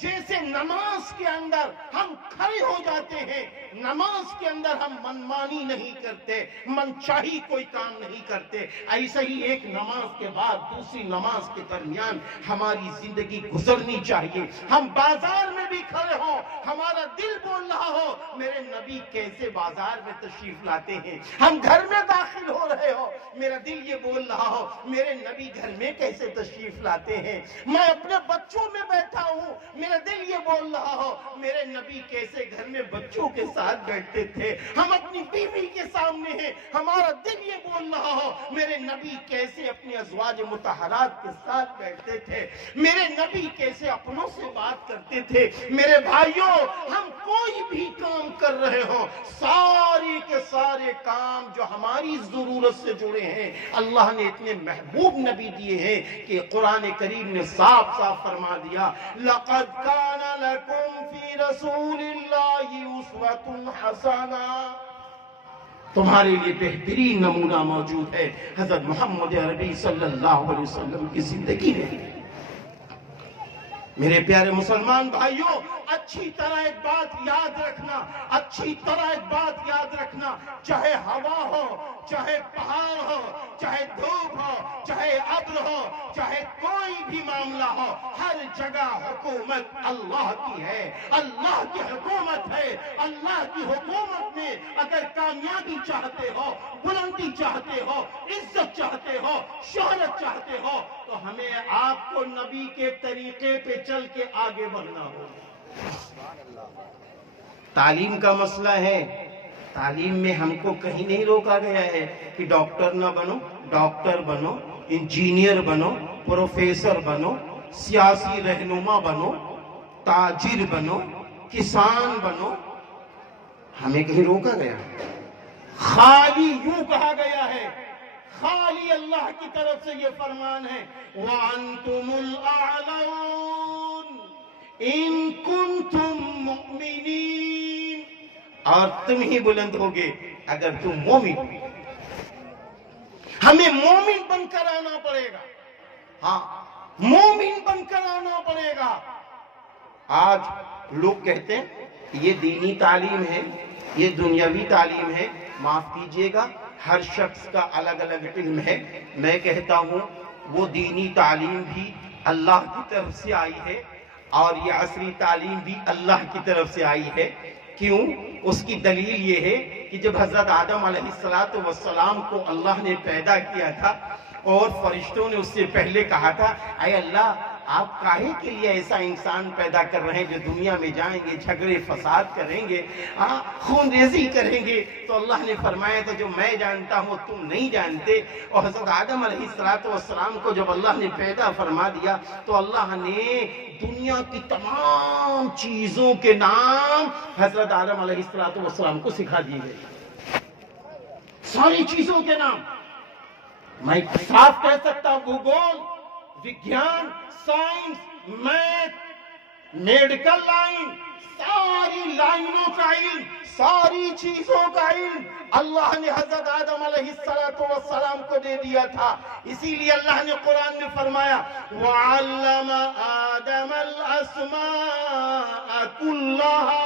جیسے نماز کے اندر ہم کھڑے ہو جاتے ہیں، نماز کے اندر ہم منمانی نہیں کرتے، من چاہی کوئی کام نہیں کرتے، ایسا ہی ایک نماز کے بعد دوسری نماز کے درمیان ہماری زندگی گزرنی چاہیے۔ ہم بازار میں بھی کھڑے ہوں، ہمارا دل بول رہا ہو میرے نبی کیسے بازار میں تشریف لاتے ہیں، ہم گھر میں داخل ہو رہے ہو میرا دل یہ بول رہا ہو میرے نبی گھر میں کیسے تشریف لاتے ہیں، میں اپنے بچوں میں بیٹھا ہوں میرا دل یہ بول رہا ہو میرے نبی کیسے گھر میں بچوں کے ساتھ بیٹھتے تھے، ہم اپنی بیوی کے سامنے ہیں ہمارا دل یہ بول رہا ہو میرے نبی کیسے اپنی ازواج مطہرات کے ساتھ بیٹھتے تھے، میرے نبی کیسے اپنوں سے بات کرتے تھے۔ میرے بھائیوں، ہم کوئی بھی کام کر رہے ہوں، سارے کے سارے کام جو ہماری ضرورت سے جڑے ہیں اللہ نے اتنے محبوب نبی دیے ہیں کہ قرآن کریم نے صاف صاف فرما دیا لَقَدْ كَانَ لَكُمْ فِي رَسُولِ اللَّهِ أُسْوَةٌ حَسَنَةٌ، تمہارے لیے بہترین نمونہ موجود ہے حضرت محمد عربی صلی اللہ علیہ وسلم کی زندگی میں۔ میرے پیارے مسلمان بھائیوں، اچھی طرح ایک بات یاد رکھنا، اچھی طرح ایک بات یاد رکھنا، چاہے ہوا ہو، چاہے پہاڑ ہو، چاہے دھوپ ہو، چاہے ابر ہو، چاہے کوئی بھی معاملہ ہو، ہر جگہ حکومت اللہ کی ہے، اللہ کی حکومت ہے۔ اللہ کی حکومت میں اگر کامیابی چاہتے ہو، بلندی چاہتے ہو، عزت چاہتے ہو، شہرت چاہتے ہو، تو ہمیں آپ کو نبی کے طریقے پہ چل کے آگے بڑھنا ہو۔ تعلیم کا مسئلہ ہے، تعلیم میں ہم کو کہیں نہیں روکا گیا ہے کہ ڈاکٹر نہ بنو، ڈاکٹر بنو، انجینئر بنو، پروفیسر بنو، سیاسی رہنما بنو، تاجر بنو، کسان بنو، ہمیں کہیں روکا گیا ہے؟ خالی یوں کہا گیا ہے، خالی اللہ کی طرف سے یہ فرمان ہے وَأَنْتُمُ الْأَعْلَوْنَ إِن كُنْتُم مُؤْمِنِينَ، اور تم ہی بلند ہوگے اگر تم مومن ہو۔ ہمیں مومن بن کر آنا پڑے گا، ہاں مومن بن کر آنا پڑے گا۔ آج لوگ کہتے ہیں یہ دینی تعلیم ہے، یہ دنیاوی تعلیم ہے، معاف کیجئے گا ہر شخص کا الگ الگ علم ہے، میں کہتا ہوں وہ دینی تعلیم بھی اللہ کی طرف سے آئی ہے اور یہ عصری تعلیم بھی اللہ کی طرف سے آئی ہے۔ کیوں؟ اس کی دلیل یہ ہے کہ جب حضرت آدم علیہ السلام کو اللہ نے پیدا کیا تھا اور فرشتوں نے اس سے پہلے کہا تھا اے اللہ آپ کاہے کے لیے ایسا انسان پیدا کر رہے ہیں جو دنیا میں جائیں گے جھگڑے فساد کریں گے، خون ریزی کریں گے، تو اللہ نے فرمایا تھا جو میں جانتا ہوں تم نہیں جانتے۔ اور حضرت آدم علیہ السلام کو جب اللہ نے پیدا فرما دیا تو اللہ نے دنیا کی تمام چیزوں کے نام حضرت آدم علیہ السلام کو سکھا دیے گئے، ساری چیزوں کے نام۔ میں صاف کہہ سکتا ہوں بھوگول، وگیان، سائنس، میتھ، میڈیکل لائن، ساری لائنوں کا علم، ساری چیزوں کا علم اللہ نے حضرت آدم علیہ السلام کو دے دیا تھا۔ اسی لیے اللہ نے قرآن میں فرمایا وَعَلَّمَ آدَمَ الْأَسْمَاءَ كُلَّهَا،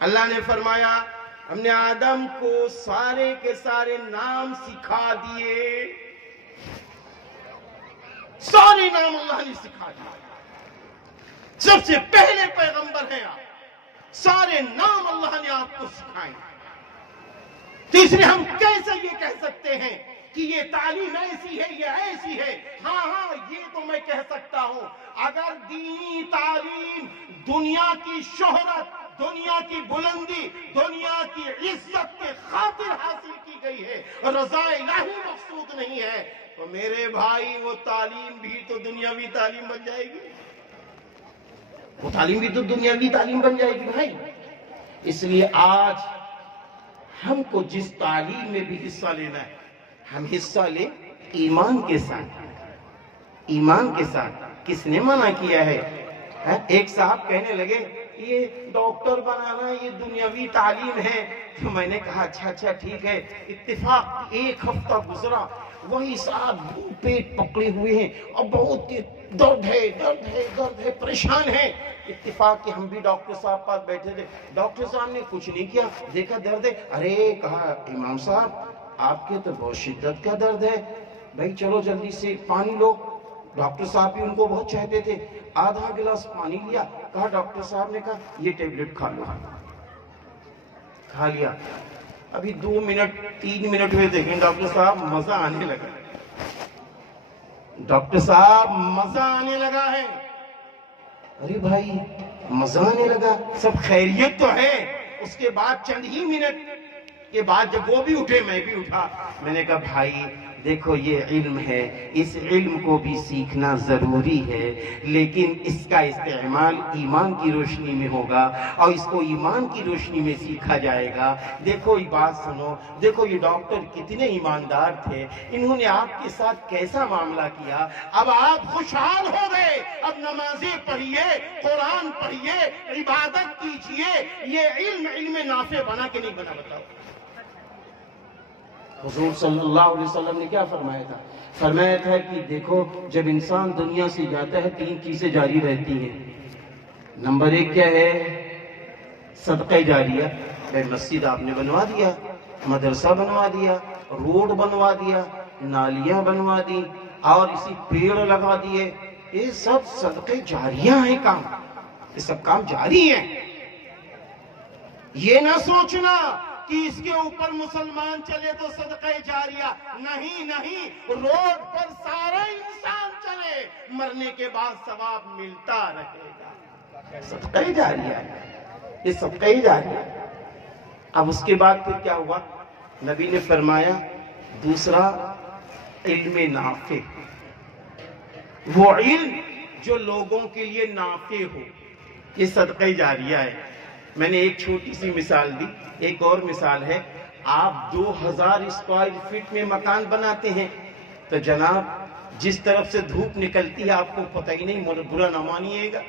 اللہ نے فرمایا ہم نے آدم کو سارے کے سارے نام سکھا دیے، سارے نام اللہ نے سکھا دیے، سب سے پہلے پیغمبر ہیں آپ، سارے نام اللہ نے آپ کو سکھائے۔ تیسرے ہم کیسے یہ کہہ سکتے ہیں کہ یہ تعلیم ایسی ہے یہ ایسی ہے؟ ہاں یہ تو میں کہہ سکتا ہوں اگر دینی تعلیم دنیا کی شہرت، دنیا کی بلندی، دنیا کی عزت کے خاطر حاصل کی گئی ہے، رضا الہی مقصود نہیں ہے، تو میرے بھائی وہ تعلیم بھی تو دنیاوی تعلیم بن جائے گی، وہ تعلیم بھی تو دنیاوی تعلیم بن جائے گی بھائی۔ اس لیے آج ہم کو جس تعلیم میں بھی حصہ لینا ہے ہم حصہ لیں ایمان کے ساتھ، ایمان کے ساتھ۔ کس نے منع کیا ہے؟ ایک صاحب کہنے لگے یہ ڈاکٹر بنانا یہ دنیاوی تعلیم ہے، تو میں نے کہا اچھا ٹھیک ہے۔ اتفاق ایک ہفتہ گزرا، وہی صاحب پیٹ پکڑے ہوئے ہیں اور بہت درد ہے درد ہے درد ہے، پریشان ہے۔ اتفاق کہ ہم بھی ڈاکٹر صاحب پاس بیٹھے تھے، ڈاکٹر صاحب نے کچھ نہیں کیا، دیکھا درد ہے، ارے کہا امام صاحب آپ کے تو بہت شدت کا درد ہے، بھائی چلو جلدی سے پانی لو۔ ڈاکٹر صاحب بھی ان کو بہت چاہتے تھے، آدھا گلاس پانی لیا، کہا ڈاکٹر صاحب نے کہا یہ ٹیبلٹ کھا لو، کھا لیا۔ ابھی 2 منٹ 3 منٹ ہوئے دیکھیں ڈاکٹر صاحب مزہ آنے لگا، ڈاکٹر صاحب مزہ آنے لگا ہے۔ ارے بھائی مزہ آنے لگا، سب خیریت تو ہے۔ اس کے بعد چند ہی منٹ کے بعد جب وہ بھی اٹھے میں بھی اٹھا، میں نے کہا بھائی دیکھو یہ علم ہے، اس علم کو بھی سیکھنا ضروری ہے، لیکن اس کا استعمال ایمان کی روشنی میں ہوگا اور اس کو ایمان کی روشنی میں سیکھا جائے گا۔ دیکھو یہ بات سنو، دیکھو یہ ڈاکٹر کتنے ایماندار تھے، انہوں نے آپ کے ساتھ کیسا معاملہ کیا، اب آپ خوشحال ہو گئے، اب نمازیں پڑھیے، قرآن پڑھیے، عبادت کیجئے۔ یہ علم نافع بنا کہ نہیں بنا بتاؤ؟ حضور صلی اللہ علیہ وسلم نے کیا فرمایا تھا؟ فرمایا تھا کہ دیکھو جب انسان دنیا سے جاتا ہے 3 چیزیں جاری رہتی ہیں۔ نمبر 1 کیا ہے؟ صدقہ جاریہ، بھائی مسجد آپ نے بنوا دیا، مدرسہ بنوا دیا، روڈ بنوا دیا، نالیاں بنوا دی اور اسی پیڑ لگا دیے، یہ سب صدقہ جاریہ ہیں کام، یہ سب کام جاری ہیں۔ یہ نہ سوچنا کہ اس کے اوپر مسلمان چلے تو صدقہ جاریہ، نہیں نہیں، روڈ پر سارا انسان چلے مرنے کے بعد ثواب ملتا رہے گا، صدقہ جاریہ ہے، یہ صدقہ جاریہ۔ اب اس کے بعد پھر کیا ہوا؟ نبی نے فرمایا دوسرا علم نافع، وہ علم جو لوگوں کے لیے نافع ہو، یہ صدقہ جاریہ ہے۔ میں نے ایک چھوٹی سی مثال دی، ایک اور مثال ہے، آپ 2000 اسکوائر فٹ میں مکان بناتے ہیں تو جناب جس طرف سے دھوپ نکلتی ہے آپ کو پتہ ہی نہیں، برا نہ مانیے گا،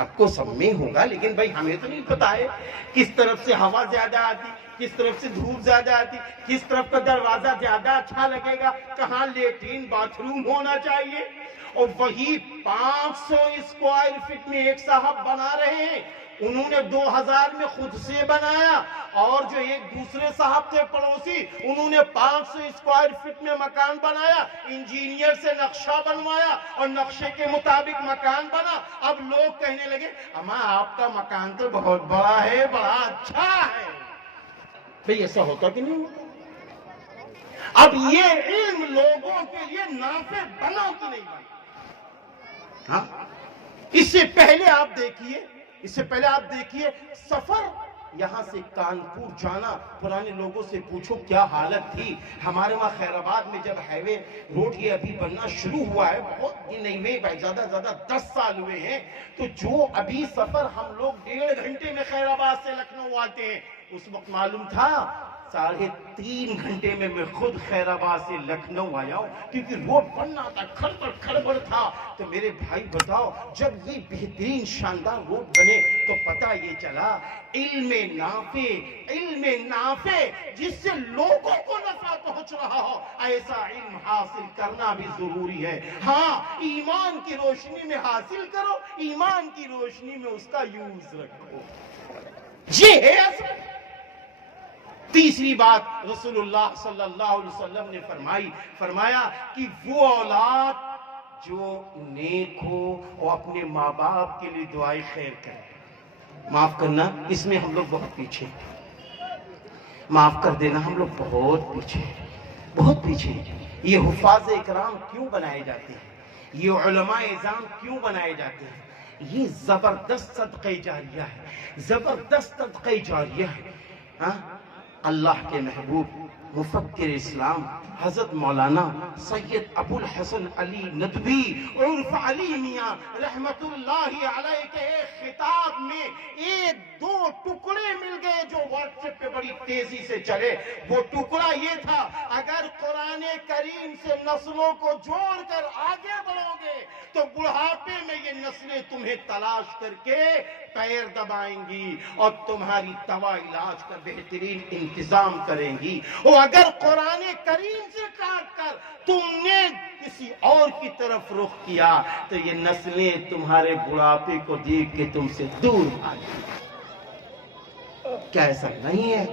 آپ کو سب میں ہوگا، لیکن بھائی ہمیں تو نہیں پتا ہے کس طرف سے ہوا زیادہ آتی، کس طرف سے دھوپ زیادہ آتی، کس طرف کا دروازہ زیادہ اچھا لگے گا، کہاں لیٹرین باتھ روم ہونا چاہیے۔ اور وہی 500 اسکوائر فٹ میں ایک صاحب بنا رہے ہیں، انہوں نے 2000 میں خود سے بنایا، اور جو ایک دوسرے صاحب تھے پڑوسی انہوں نے 500 اسکوائر فٹ میں مکان بنایا، انجینئر سے نقشہ بنوایا اور نقشے کے مطابق مکان بنا۔ اب لوگ کہنے لگے اما آپ کا مکان تو بہت بڑا ہے، بڑا اچھا ہے۔ بھئی ایسا ہوتا کہ نہیں ہوتا؟ اب یہ علم لوگوں کے لیے نافع بنا کہ نہیں بنا؟ ہاں، اس سے پہلے آپ دیکھیے سفر یہاں سے کانپور جانا، پرانے لوگوں سے پوچھو کیا حالت تھی۔ ہمارے وہاں خیر آباد میں جب ہائی وے روڈ یہ ابھی بننا شروع ہوا ہے، بہت نہیں ہوئے بھائی، زیادہ 10 سال ہوئے ہیں، تو جو ابھی سفر ہم لوگ 1.5 گھنٹے میں خیر آباد سے لکھنؤ آتے ہیں، اس وقت معلوم تھا 3.5 گھنٹے میں خود خیر آباد سے لکھنؤ آیا ہوں، کیونکہ روڈ بننا تھا، کھڑبڑ تھا۔ تو میرے بھائی بتاؤ جب یہ بہترین شاندار روڈ بنے تو پتہ یہ چلا علم نافع جس سے لوگوں کو نفع پہنچ رہا ہو، ایسا علم حاصل کرنا بھی ضروری ہے۔ ہاں ایمان کی روشنی میں حاصل کرو، ایمان کی روشنی میں اس کا یوز رکھو، یہ ہے اصل۔ تیسری بات رسول اللہ صلی اللہ علیہ وسلم نے فرمایا کہ وہ اولاد جو نیک ہو وہ اپنے ماں باپ کے لیے دعائیں خیر کرے۔ معاف کرنا اس میں ہم لوگ بہت پیچھے، معاف کر دینا ہم لوگ بہت پیچھے۔ یہ حفاظ اکرام کیوں بنائے جاتے ہیں، یہ علماء اعظام کیوں بنائے جاتے ہیں؟ یہ زبردست صدقہ جاریہ ہے۔ ہاں، اللہ کے محبوب مفکر اسلام حضرت مولانا سید ابو الحسن علی ندوی عرف علی میاں رحمت اللہ علیہ کے ایک خطاب میں 1-2 ٹکڑے مل گئے جو واٹس ایپ پہ بڑی تیزی سے چلے۔ وہ ٹکڑا یہ تھا، اگر قرآن کریم سے نسلوں کو جوڑ کر آگے بڑھو گے تو بڑھاپے میں یہ نسلیں تمہیں تلاش کر کے پیر دبائیں گی اور تمہاری دوا علاج کا بہترین انتظام کریں گی۔ وہ اگر قرآن کریم سے کاٹ کر تم نے کسی اور کی طرف رخ کیا تو یہ نسلیں تمہارے بڑھاپے کو دیکھ کے تم سے دور بھاگیں۔ کیا ایسا نہیں ہے؟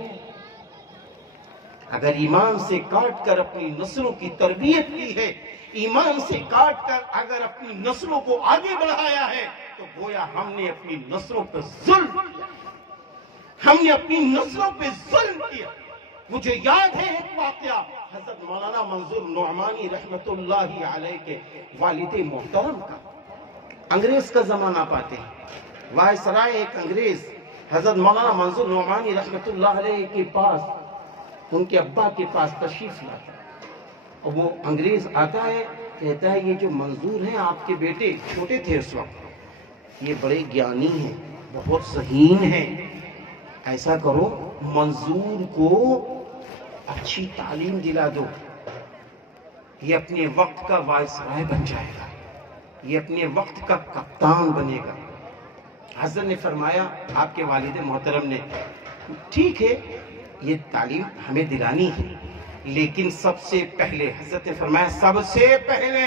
اگر ایمان سے کاٹ کر اپنی نسلوں کی تربیت کی ہے، ایمان سے کاٹ کر اگر اپنی نسلوں کو آگے بڑھایا ہے، تو گویا ہم نے اپنی نسلوں پہ ظلم کیا، ہم نے اپنی نسلوں پہ ظلم کیا۔ مجھے یاد ہے ایک واقعہ حضرت مولانا منظور نعمانی رحمت اللہ علیہ کے والد محترم کا۔ انگریز کا زمانہ پاتے ہیں، وائسرائے ایک انگریز حضرت مولانا منظور نعمانی رحمت اللہ علیہ کے پاس، ان کے ابا کے پاس تشریف لاتا ہے، اور وہ انگریز آتا ہے، کہتا ہے یہ جو منظور ہیں آپ کے بیٹے، چھوٹے تھے اس وقت، یہ بڑے گیانی ہیں، بہت ذہین ہیں، ایسا کرو منظور کو اچھی تعلیم دلا دو، یہ اپنے وقت کا وائسرائے بن جائے گا، یہ اپنے وقت کا کپتان بنے گا۔ حضرت نے فرمایا، آپ کے والد محترم نے، ٹھیک ہے یہ تعلیم ہمیں دلانی ہے، لیکن سب سے پہلے حضرت نے فرمایا سب سے پہلے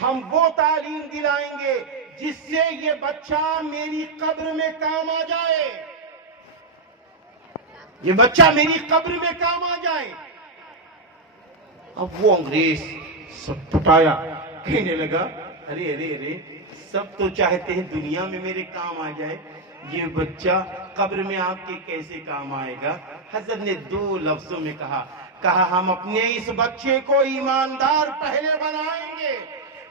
ہم وہ تعلیم دلائیں گے جس سے یہ بچہ میری قبر میں کام آ جائے، یہ بچہ میری قبر میں کام آ جائے۔ اب وہ انگریز سب پٹایا، کہنے لگا ارے ارے ارے، سب تو چاہتے ہیں دنیا میں میرے کام آ جائے، یہ بچہ قبر میں آپ کے کیسے کام آئے گا؟ حضرت نے دو لفظوں میں کہا ہم اپنے اس بچے کو ایماندار پہلے بنائیں گے،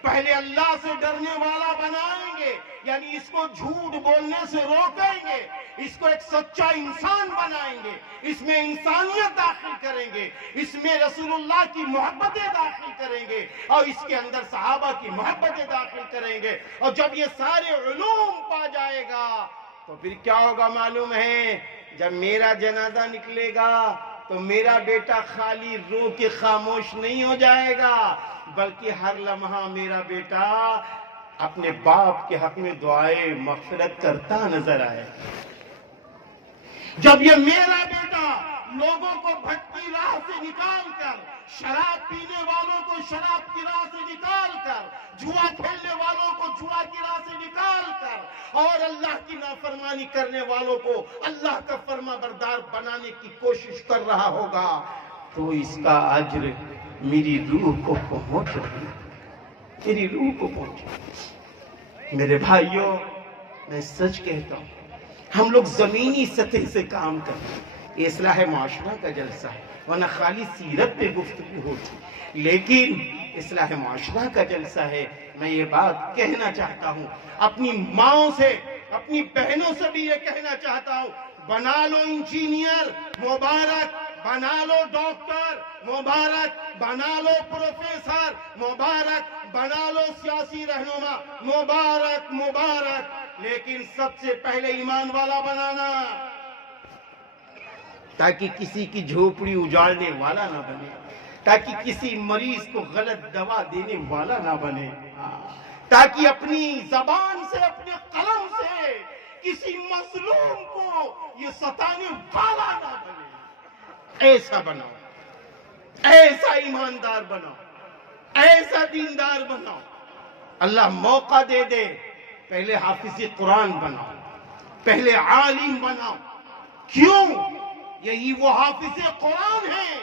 پہلے اللہ سے ڈرنے والا بنائیں گے، یعنی اس کو جھوٹ بولنے سے روکیں گے، اس کو ایک سچا انسان بنائیں گے، اس میں انسانیت داخل کریں گے، اس میں رسول اللہ کی محبتیں داخل کریں گے، اور اس کے اندر صحابہ کی محبتیں داخل کریں گے، اور جب یہ سارے علوم پا جائے گا تو پھر کیا ہوگا معلوم ہے؟ جب میرا جنازہ نکلے گا تو میرا بیٹا خالی رو کے خاموش نہیں ہو جائے گا، بلکہ ہر لمحہ میرا بیٹا اپنے باپ کے حق میں دعائے مغفرت کرتا نظر آئے۔ جب یہ میرا بیٹا لوگوں کو بھٹکی راہ سے نکال کر، شراب پینے والوں کو شراب کی راہ سے نکال کر، جوا کھیلنے والوں کو جوا کی راہ سے نکال کر، اور اللہ کی نافرمانی کرنے والوں کو اللہ کا فرما بردار بنانے کی کوشش کر رہا ہوگا، تو اس کا اجر میری روح کو پہنچ رہی، میری روح کو پہنچ۔ میرے بھائیوں، میں سچ کہتا ہوں، ہم لوگ زمینی سطح سے کام کرتے ہیں، یہ اصلاح معاشرہ کا جلسہ ہے، ورنہ خالی سیرت پہ گفتگو ہوتی، لیکن اصلاح معاشرہ کا جلسہ ہے۔ میں یہ بات کہنا چاہتا ہوں اپنی ماں سے، اپنی بہنوں سے بھی یہ کہنا چاہتا ہوں، بنا لو انجینئر مبارک، بنا لو ڈاکٹر مبارک، بنا لو پروفیسر مبارک، بنا لو سیاسی رہنما مبارک مبارک، لیکن سب سے پہلے ایمان والا بنانا، تاکہ کسی کی جھوپڑی اجاڑنے والا نہ بنے، تاکہ کسی مریض کو غلط دوا دینے والا نہ بنے، تاکہ اپنی زبان سے، اپنے قلم سے کسی مظلوم کو یہ ستانے والا نہ بنے۔ ایسا بناؤ، ایسا ایماندار بناؤ، ایسا دیندار بناؤ۔ اللہ موقع دے دے، پہلے حافظ قرآن بناؤ، پہلے عالم بناؤ۔ کیوں؟ یہی وہ حافظ قرآن ہیں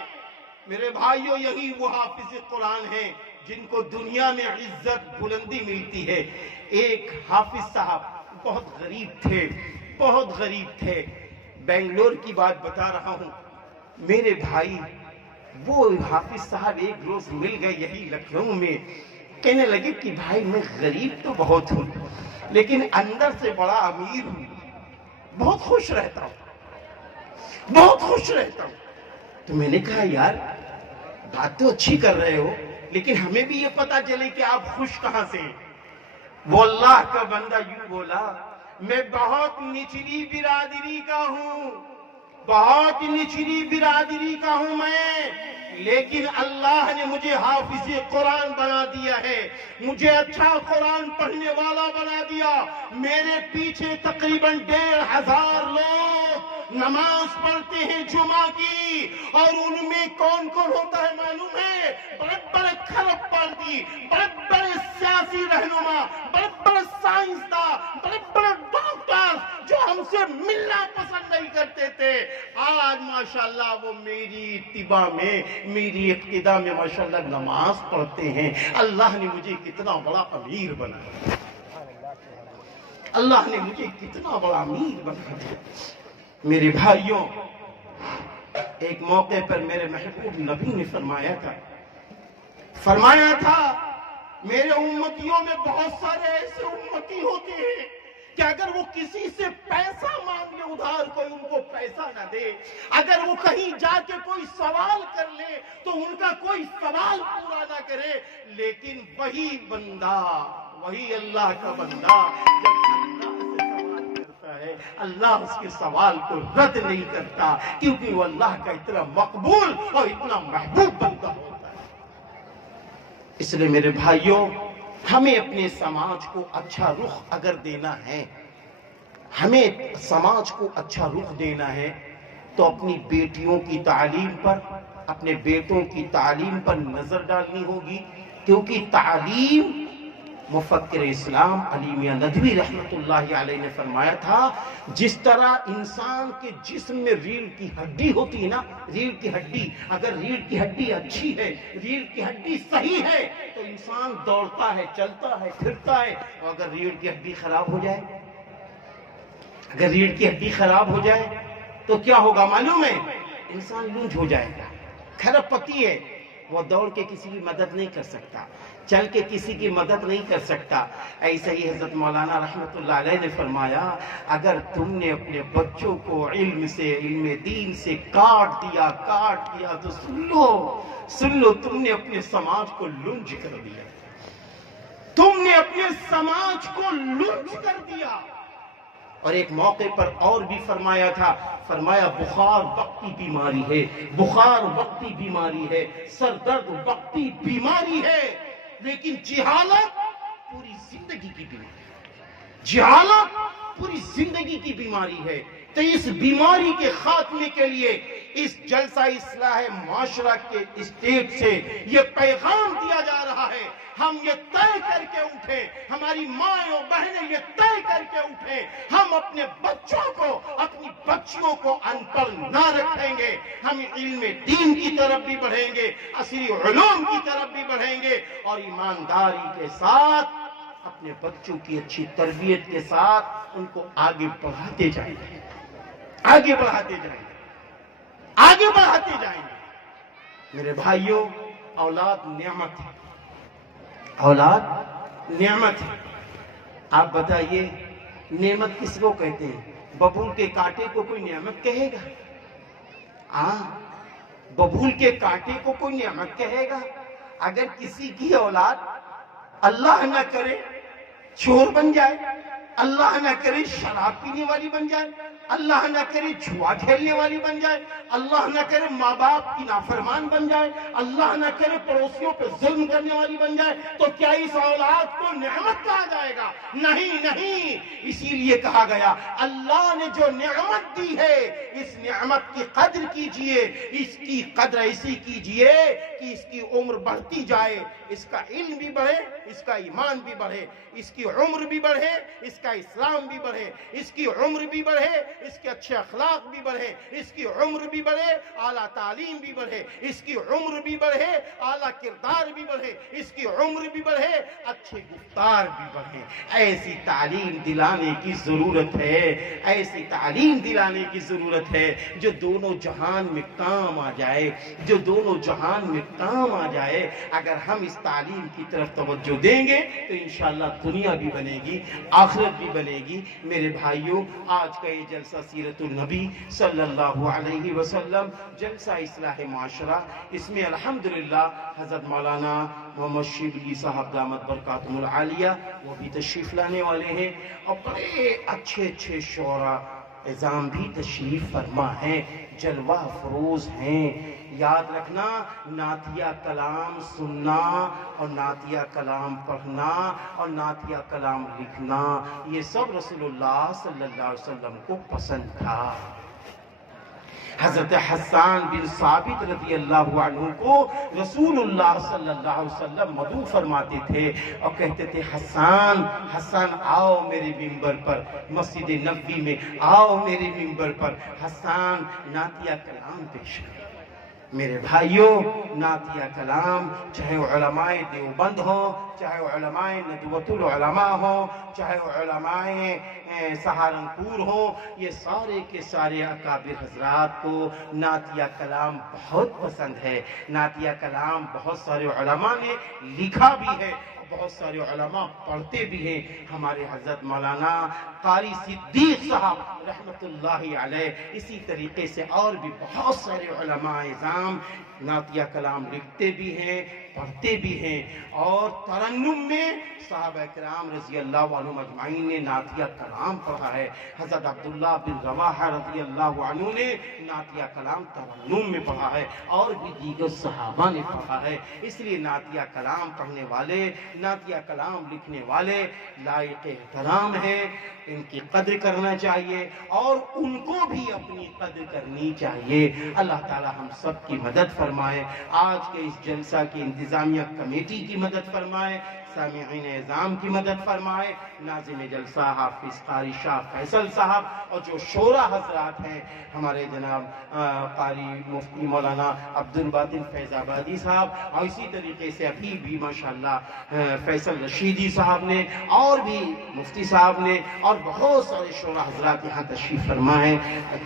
میرے بھائیوں، یہی وہ حافظ قرآن ہیں جن کو دنیا میں عزت بلندی ملتی ہے۔ ایک حافظ صاحب بہت غریب تھے، بہت غریب تھے، بنگلور کی بات بتا رہا ہوں میرے بھائی۔ وہ حافظ صاحب ایک روز مل گئے یہی لکھنؤ میں، کہنے لگے کہ بھائی میں غریب تو بہت ہوں لیکن اندر سے بڑا امیر ہوں، بہت خوش رہتا ہوں، بہت خوش رہتا ہوں۔ تو میں نے کہا یار بات تو اچھی کر رہے ہو، لیکن ہمیں بھی یہ پتا چلے کہ آپ خوش کہاں سے ہیں۔ وہ اللہ کا بندہ یوں بولا، میں بہت نچلی برادری کا ہوں، بہت نچلی برادری کا ہوں میں، لیکن اللہ نے مجھے حافظ قرآن بنا دیا ہے، مجھے اچھا قرآن پڑھنے والا بنا دیا۔ میرے پیچھے تقریباً 1500 لوگ نماز پڑھتے ہیں جمعہ کی، اور ان میں کون کون ہوتا ہے معلوم ہے؟ بڑے بڑے کھرب پارٹی، بڑے بڑے سیاسی رہنما، بڑے بڑے سائنسداں، بڑے بڑے ڈاکٹر جو ہم سے ملنا پسند نہیں کرتے تھے، آج ماشاءاللہ وہ میری اتباع میں، میری اقتداء میں ماشاءاللہ نماز پڑھتے ہیں۔ اللہ نے مجھے کتنا بڑا امیر بنایا، اللہ نے مجھے کتنا بڑا امیر بنایا۔ میرے بھائیوں، ایک موقع پر میرے محبوب نبی نے فرمایا تھا میرے امتیوں میں بہت سارے ایسے امتی ہوتے ہیں کہ اگر وہ کسی سے پیسہ مانگ لے ادھار، کوئی ان کو پیسہ نہ دے، اگر وہ کہیں جا کے کوئی سوال کر لے تو ان کا کوئی سوال پورا نہ کرے، لیکن وہی بندہ، وہی اللہ کا بندہ جب اللہ سے سوال کرتا ہے، اللہ اس کے سوال کو رد نہیں کرتا، کیونکہ وہ اللہ کا اتنا مقبول اور اتنا محبوب بندہ ہوتا ہے۔ اس لیے میرے بھائیوں، ہمیں اپنے سماج کو اچھا رخ اگر دینا ہے، ہمیں سماج کو اچھا رخ دینا ہے تو اپنی بیٹیوں کی تعلیم پر، اپنے بیٹوں کی تعلیم پر نظر ڈالنی ہوگی، کیونکہ تعلیم، مفکر اسلام علی میاں ندوی رحمت اللہ علیہ نے فرمایا تھا، جس طرح انسان کے جسم میں ریڑھ کی ہڈی ہوتی ہے نا، ریڑھ کی ہڈی، اگر ریڑھ کی ہڈی اچھی ہے، ریڑھ کی ہڈی صحیح ہے تو انسان دوڑتا ہے، چلتا ہے، پھرتا ہے، اور اگر ریڑھ کی ہڈی خراب ہو جائے، اگر ریڑھ کی ہڈی خراب ہو جائے تو کیا ہوگا معلوم ہے؟ انسان لونج ہو جائے گا، کھرب پتی ہے، وہ دوڑ کے کسی کی مدد نہیں کر سکتا، چل کے کسی کی مدد نہیں کر سکتا۔ ایسے ہی حضرت مولانا رحمت اللہ علیہ نے فرمایا، اگر تم نے اپنے بچوں کو علم سے، علم دین سے کاٹ دیا تو سن لو تم نے اپنے سماج کو لنج کر دیا، تم نے اپنے سماج کو لنج کر دیا۔ اور ایک موقع پر اور بھی فرمایا تھا، فرمایا بخار وقتی بیماری ہے، بخار وقتی بیماری ہے، سر درد وقتی بیماری ہے، لیکن جہالت پوری زندگی کی بیماری ہے، جہالت پوری زندگی کی بیماری ہے۔ تو اس بیماری کے خاتمے کے لیے اس جلسہ اصلاح معاشرہ کے اسٹیج سے یہ پیغام دیا جا رہا ہے، ہم یہ طے کر کے اٹھیں، ہماری مائیں اور بہنیں یہ طے کر کے اٹھیں، ہم اپنے بچوں کو، اپنی بچیوں کو ان پڑھ نہ رکھیں گے، ہم علم دین کی طرف بھی بڑھیں گے، عصری علوم کی طرف بھی بڑھیں گے، اور ایمانداری کے ساتھ اپنے بچوں کی اچھی تربیت کے ساتھ ان کو آگے بڑھاتے جائیں گے، آگے بڑھاتے جائیں گے، آگے بڑھاتے جائیں گے۔ میرے بھائیوں، اولاد نعمت ہے، اولاد نعمت ہے۔ آپ بتائیے نعمت کس کو کہتے ہیں؟ ببول کے کانٹے کو کوئی نعمت کہے گا؟ ببول کے کانٹے کو کوئی نعمت کہے گا؟ اگر کسی کی اولاد اللہ نہ کرے چور بن جائے، اللہ نہ کرے شراب پینے والی بن جائے، اللہ نہ کرے جوا کھیلنے والی بن جائے، اللہ نہ کرے ماں باپ کی نافرمان بن جائے، اللہ نہ کرے پڑوسیوں پہ ظلم کرنے والی بن جائے، تو کیا اس اولاد کو نعمت کہا جائے گا؟ نہیں نہیں، اسی لیے کہا گیا اللہ نے جو نعمت دی ہے اس نعمت کی قدر کیجئے، اس کی قدر ایسی کیجئے کہ اس کی عمر بڑھتی جائے، اس کا علم بھی بڑھے، اس کا ایمان بھی بڑھے، اس کی عمر بھی بڑھے، اس کا اسلام بھی بڑھے، اس کی عمر بھی بڑھے، اس کے اچھے اخلاق بھی بڑھے، اس کی عمر بھی بڑھے، اعلیٰ تعلیم بھی بڑھے، اس کی عمر بھی بڑھے، اعلیٰ کردار بھی بڑھے، اس کی عمر بھی بڑھے، اچھے گفتار بھی بڑھے۔ ایسی تعلیم دلانے کی ضرورت ہے، ایسی تعلیم دلانے کی ضرورت ہے جو دونوں جہان میں کام آ جائے، جو دونوں جہان میں کام آ جائے۔ اگر ہم اس تعلیم کی طرف توجہ دیں گے تو انشاءاللہ دنیا بھی بنے گی، آخرت بھی بنے گی۔ میرے بھائیوں، آج کا یہ جلسہ سیرت النبی صلی اللہ علیہ وسلم، جلسہ اصلاح معاشرہ، اس میں الحمدللہ حضرت مولانا محمد شبلی صاحب دامت برکاتہم العالیہ وہ بھی تشریف لانے والے ہیں، اور بڑے اچھے شعراء عظام بھی تشریف فرما ہیں، جلوہ فروز ہیں۔ یاد رکھنا، نعتیہ کلام سننا اور نعتیہ کلام پڑھنا اور نعتیہ کلام لکھنا، یہ سب رسول اللہ صلی اللہ علیہ وسلم کو پسند تھا۔ حضرت حسان بن ثابت رضی اللہ عنہ کو رسول اللہ صلی اللہ علیہ وسلم مدعو فرماتے تھے اور کہتے تھے حسان حسان آؤ میرے ممبر پر، مسجد نبوی میں آؤ میرے ممبر پر، حسان نعتیہ کلام پیش کرو۔ میرے بھائیوں، نعتیہ کلام چاہے علماء دیوبند ہوں، چاہے علماء ندوۃ العلماء ہوں، چاہے علماء سہارنپور ہوں، یہ سارے کے سارے اکابر حضرات کو نعتیہ کلام بہت پسند ہے۔ نعتیہ کلام بہت سارے علماء نے لکھا بھی ہے، بہت سارے علماء پڑھتے بھی ہیں۔ ہمارے حضرت مولانا قاری صدیق صاحب رحمت اللہ علیہ، اسی طریقے سے اور بھی بہت سارے علماء اعظام نعتیہ کلام لکھتے بھی ہیں، پڑھتے بھی ہیں۔ اور ترنم میں صحابہ کرام رضی اللہ عنہ مجمعین نے نعتیہ کلام پڑھا ہے۔ حضرت عبداللہ بن رواحہ رضی اللہ عنہ نے نعتیہ کلام ترنم میں پڑھا ہے، اور بھی دیگر صحابہ نے پڑھا ہے۔ اس لیے نعتیہ کلام پڑھنے والے، نعتیہ کلام لکھنے والے لائق احترام ہیں، ان کی قدر کرنا چاہیے اور ان کو بھی اپنی قدر کرنی چاہیے۔ اللہ تعالی ہم سب کی مدد فرمائے، آج کے اس جلسہ کی انتظامیہ کمیٹی کی مدد فرمائے، سامعین اعظام کی مدد فرمائے، ناظم جلسہ حافظ قاری شاہ فیصل صاحب، اور جو شورا حضرات ہیں ہمارے جناب قاری مفتی مولانا عبدالباطن فیض آبادی صاحب، اور اسی طریقے سے ابھی بھی ماشاءاللہ فیصل رشیدی صاحب نے، اور بھی مفتی صاحب نے، اور بہت سارے شورا حضرات یہاں تشریف فرما ہے۔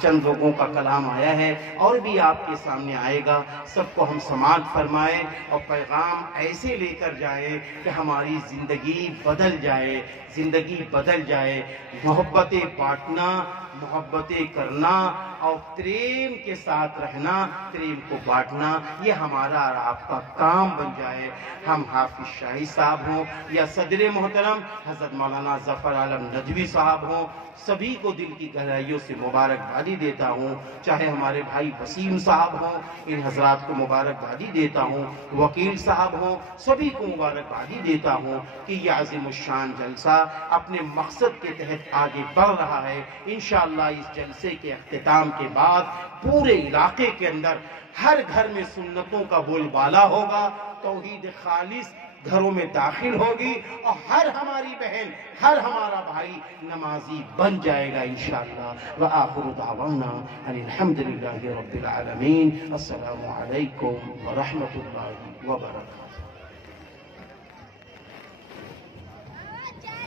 چند لوگوں کا کلام آیا ہے اور بھی آپ کے سامنے آئے گا، سب کو ہم سماعت فرمائیں اور پیغام ایسے لے کر جائیں کہ ہماری زندگی بدل جائے، زندگی بدل جائے۔ محبتیں بانٹنا، محبتیں کرنا اور پریم کے ساتھ رہنا، پریم کو بانٹنا، یہ ہمارا اور آپ کا کام بن جائے۔ ہم حافظ شاہی صاحب ہوں یا صدر محترم حضرت مولانا ظفر عالم ندوی صاحب ہوں، سبھی کو دل کی گہرائیوں سے مبارکبادی دیتا ہوں۔ چاہے ہمارے بھائی وسیم صاحب ہوں، ان حضرات کو مبارکبادی دیتا ہوں، وکیل صاحب ہوں، سبھی کو مبارکبادی دیتا ہوں کہ یہ عظیم الشان جلسہ اپنے مقصد کے تحت آگے بڑھ رہا ہے۔ انشاءاللہ اس جلسے کے اختتام کے بعد پورے علاقے کے اندر ہر گھر میں سنتوں کا بول بالا ہوگا، توحید خالص گھروں میں داخل ہوگی، اور ہر ہماری بہن، ہر ہمارا بھائی نمازی بن جائے گا انشاءاللہ۔ وآخر دعوانا ان الحمدللہ رب العالمین۔ السلام علیکم ورحمۃ اللہ وبرکاتہ۔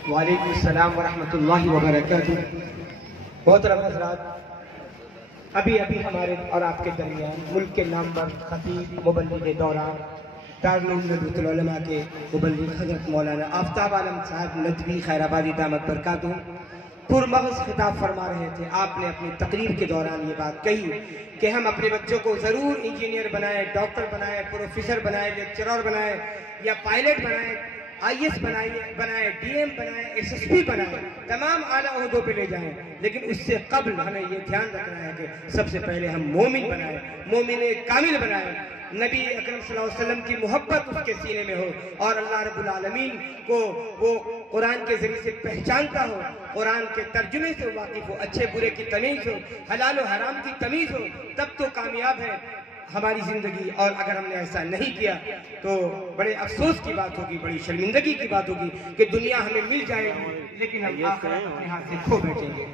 وعلیکم السلام ورحمۃ اللہ وبرکاتہ۔ محترم حضرات، ابھی ہمارے اور آپ کے درمیان ملک کے نامور خطیب مبلغ دوران دارالعلوم ندوۃ العلماء کے مبلغ حضرت مولانا آفتاب عالم صاحب ندوی خیر آبادی دامت برکاتہ پرمغز خطاب فرما رہے تھے۔ آپ نے اپنی تقریر کے دوران یہ بات کہی کہ ہم اپنے بچوں کو ضرور انجینئر بنائیں، ڈاکٹر بنائیں، پروفیسر بنائیں، لیکچرر بنائیں یا پائلٹ بنائیں، آئی ایس بنائیں، ڈی ایم بنائیں، ایس ایس پی بنائیں، تمام اعلیٰ عہدوں پہ لے جائیں، لیکن اس سے قبل ہمیں یہ دھیان رکھنا ہے کہ سب سے پہلے ہم مومن بنائیں، مومن کامل بنائیں، نبی اکرم صلی اللہ علیہ وسلم کی محبت اس کے سینے میں ہو، اور اللہ رب العالمین کو وہ قرآن کے ذریعے سے پہچانتا ہو، قرآن کے ترجمے سے واقف ہو، اچھے برے کی تمیز ہو، حلال و حرام کی تمیز ہو، تب تو کامیاب ہے ہماری زندگی۔ اور اگر ہم نے ایسا نہیں کیا تو بڑے افسوس کی بات ہوگی، بڑی شرمندگی کی بات ہوگی کہ دنیا ہمیں مل جائے گی لیکن ہم آخرت اپنے ہاتھ سے کھو بیٹھیں گے۔